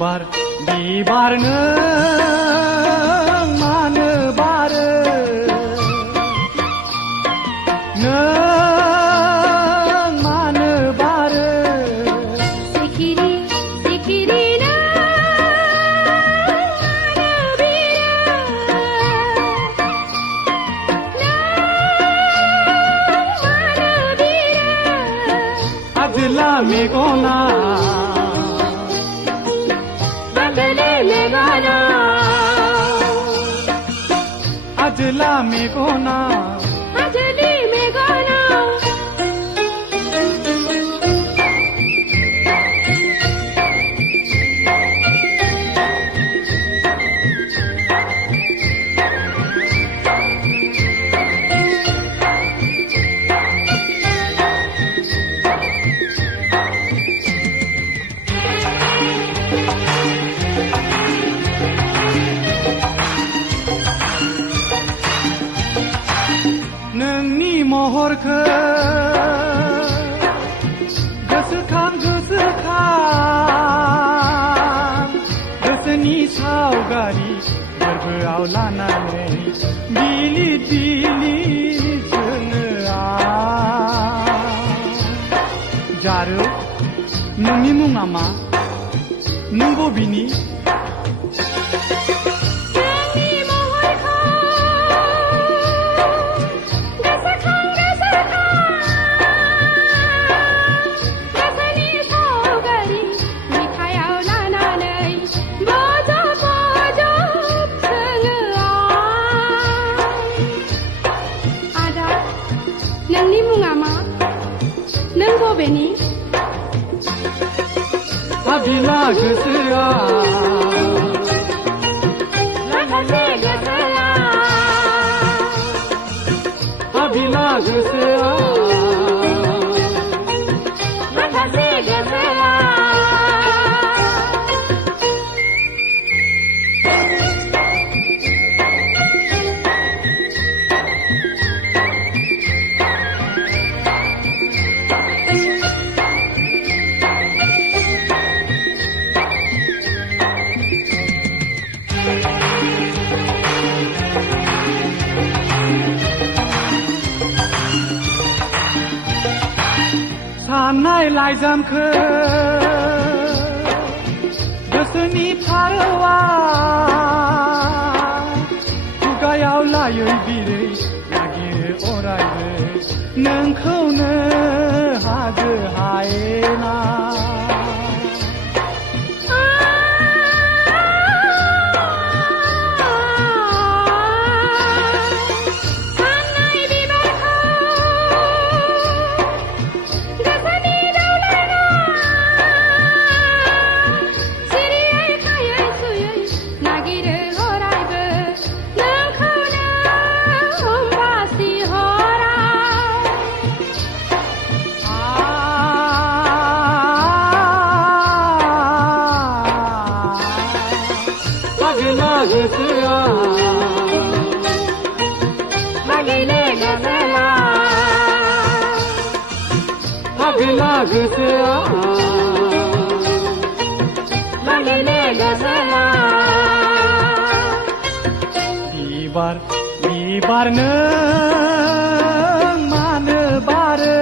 बिबार नों मानो बारो नों मानो बारो सिखिरि सिखिरि नों मानो बिरो नों मानो बिरो आजला मेगना आजला मेगना आजली मेगना नोंनि महरखौ गोसोखां गोसोनि सावगारि गोरबोआव लानानै बिलिर बिलिर जोङो जारौ नोंनि मुङा मा नों बबेनि नोंनि मुङा मा नों बबेनि आबिला गोसोआ माखासे गोसोआ आबिला गोसोआ माखासे गोसोआ साननाय लाइजामखौ गोसोनि फारौआ खुगायाव लायै बिरै नागिरो अरायबो नोंखौनो हाजो हायेना आगला गोसोआ मागिले गोसोआ आगला गोसोआ मागिले गोसोआ बिबार नों मानो बारो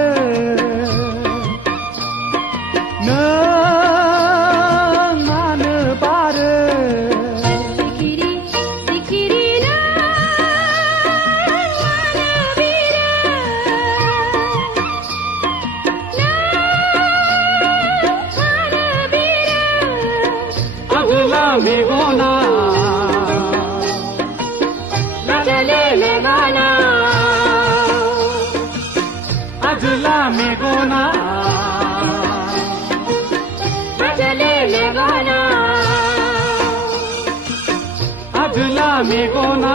मेगना आजले मेगना आजला मेगना आजले मेगना आजला मेगना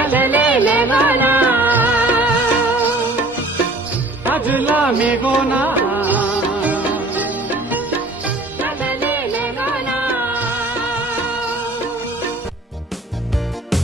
आजले मेगना आजला मेगना